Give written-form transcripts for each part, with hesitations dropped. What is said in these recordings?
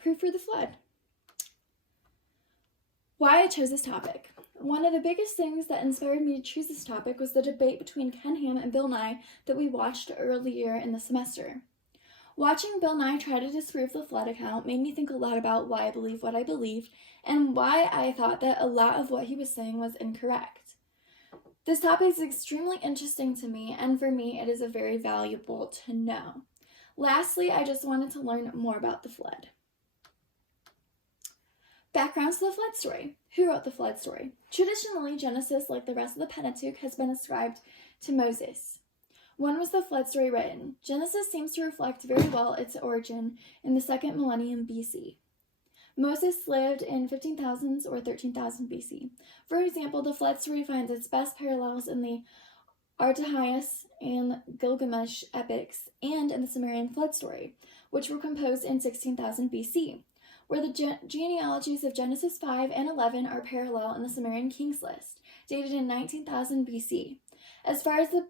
proof for the flood. Why I chose this topic. One of the biggest things that inspired me to choose this topic was the debate between Ken Ham and Bill Nye that we watched earlier in the semester. Watching Bill Nye try to disprove the flood account made me think a lot about why I believe what I believed and why I thought that a lot of what he was saying was incorrect. This topic is extremely interesting to me, and for me, it is very valuable to know. Lastly, I just wanted to learn more about the flood. Background to the flood story. Who wrote the flood story? Traditionally, Genesis, like the rest of the Pentateuch, has been ascribed to Moses. When was the flood story written? Genesis seems to reflect very well its origin in the 2nd millennium BC. Moses lived in 15,000s or 13,000 BC. For example, the flood story finds its best parallels in the Artahias and Gilgamesh epics and in the Sumerian flood story, which were composed in 16,000 BC, where the genealogies of Genesis 5 and 11 are parallel in the Sumerian Kings list, dated in 19,000 BC. As far as the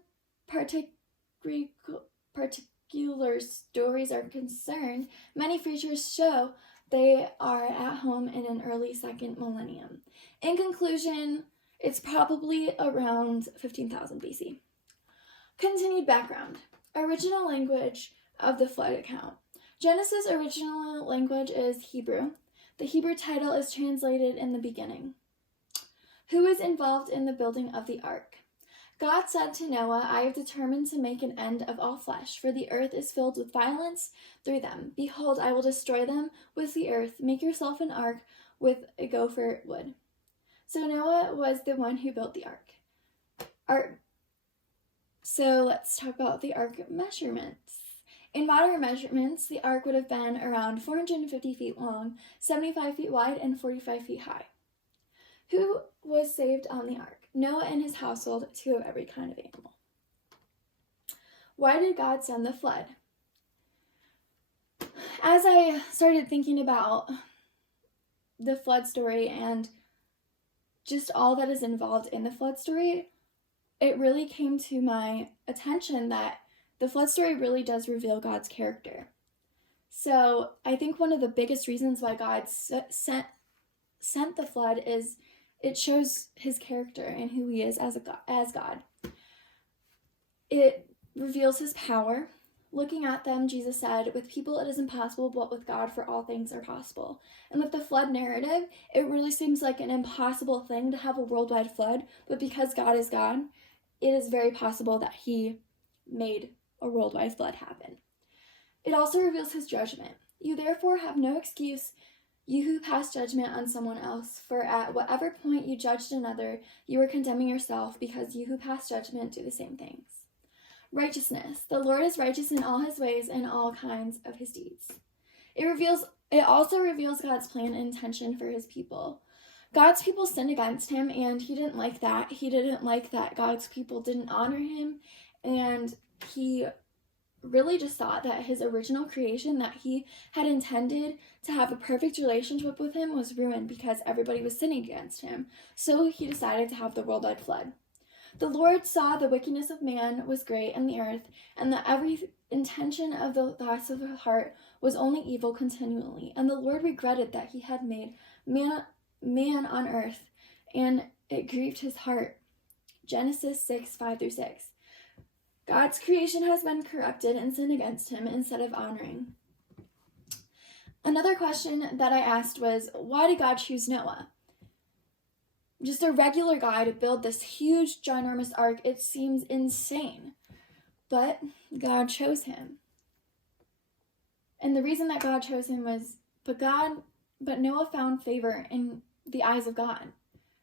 particular stories are concerned, many features show they are at home in an early 2nd millennium. In conclusion, it's probably around 15,000 BC. Continued background. Original language of the flood account. Genesis' original language is Hebrew. The Hebrew title is translated in the beginning. Who is involved in the building of the ark? God said to Noah, I have determined to make an end of all flesh, for the earth is filled with violence through them. Behold, I will destroy them with the earth. Make yourself an ark with a gopher wood. So Noah was the one who built the ark. So let's talk about the ark measurements. In modern measurements, the ark would have been around 450 feet long, 75 feet wide, and 45 feet high. Who was saved on the ark? Noah and his household, 2 of every kind of animal. Why did God send the flood? As I started thinking about the flood story and just all that is involved in the flood story, it really came to my attention that the flood story really does reveal God's character. So I think one of the biggest reasons why God sent the flood is it shows his character and who he is as God. It reveals his power. Looking at them, Jesus said, with people it is impossible, but with God for all things are possible. And with the flood narrative, it really seems like an impossible thing to have a worldwide flood, but because God is God, it is very possible that he made a worldwide flood happen. It also reveals his judgment. You therefore have no excuse, you who pass judgment on someone else, for at whatever point you judged another, you are condemning yourself, because you who pass judgment do the same things. Righteousness. The Lord is righteous in all his ways and all kinds of his deeds. It also reveals God's plan and intention for his people. God's people sinned against him, and he didn't like that. He didn't like that God's people didn't honor him, and he really just thought that his original creation that he had intended to have a perfect relationship with him was ruined because everybody was sinning against him. So he decided to have the worldwide flood. The Lord saw the wickedness of man was great in the earth, and that every intention of the thoughts of the heart was only evil continually. And the Lord regretted that he had made man on earth, and it grieved his heart. Genesis 6:5-6. God's creation has been corrupted and sinned against him instead of honoring. Another question that I asked was, why did God choose Noah? Just a regular guy to build this huge, ginormous ark, it seems insane. But God chose him. And the reason that God chose him was, but Noah found favor in the eyes of God.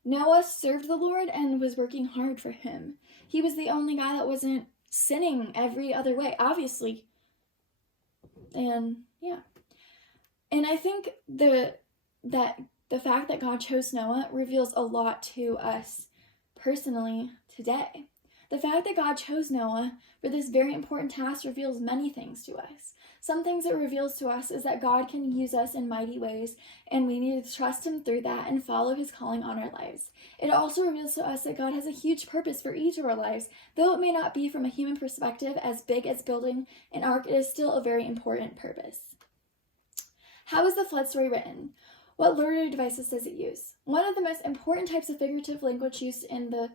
Noah served the Lord and was working hard for him. He was the only guy that wasn't sinning every other way, obviously. And yeah. And I think the fact that God chose Noah reveals a lot to us personally today. The fact that God chose Noah for this very important task reveals many things to us. Some things it reveals to us is that God can use us in mighty ways, and we need to trust him through that and follow his calling on our lives. It also reveals to us that God has a huge purpose for each of our lives. Though it may not be from a human perspective as big as building an ark, it is still a very important purpose. How is the flood story written? What literary devices does it use? One of the most important types of figurative language used in the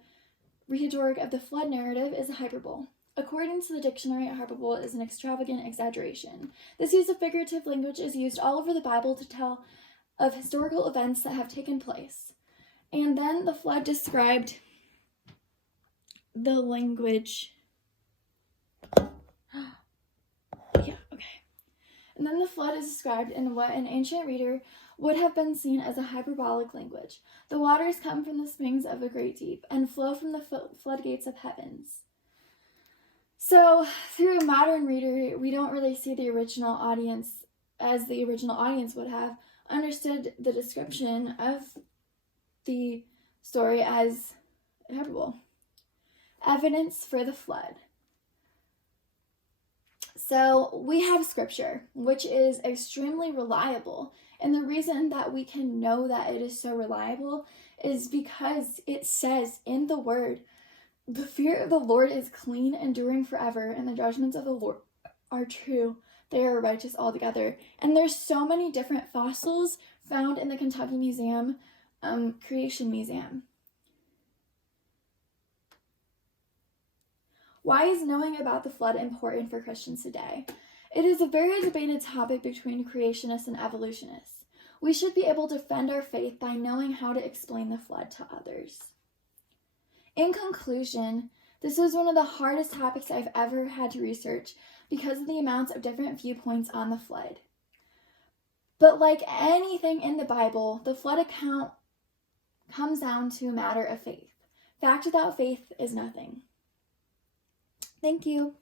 rhetoric of the flood narrative is a hyperbole. According to the dictionary, a hyperbole is an extravagant exaggeration. This use of figurative language is used all over the Bible to tell of historical events that have taken place. And then the flood described the language. And then the flood is described in what an ancient reader would have been seen as a hyperbolic language. The waters come from the springs of a great deep and flow from the floodgates of heavens. So, through a modern reader, we don't really see the original audience as the original audience would have understood the description of the story as hyperbole. Evidence for the flood. So we have scripture, which is extremely reliable. And the reason that we can know that it is so reliable is because it says in the word, the fear of the Lord is clean, enduring forever, and the judgments of the Lord are true. They are righteous altogether. And there's so many different fossils found in the Kentucky Museum, Creation Museum. Why is knowing about the flood important for Christians today? It is a very debated topic between creationists and evolutionists. We should be able to defend our faith by knowing how to explain the flood to others. In conclusion, this was one of the hardest topics I've ever had to research because of the amounts of different viewpoints on the flood. But like anything in the Bible, the flood account comes down to a matter of faith. Fact without faith is nothing. Thank you.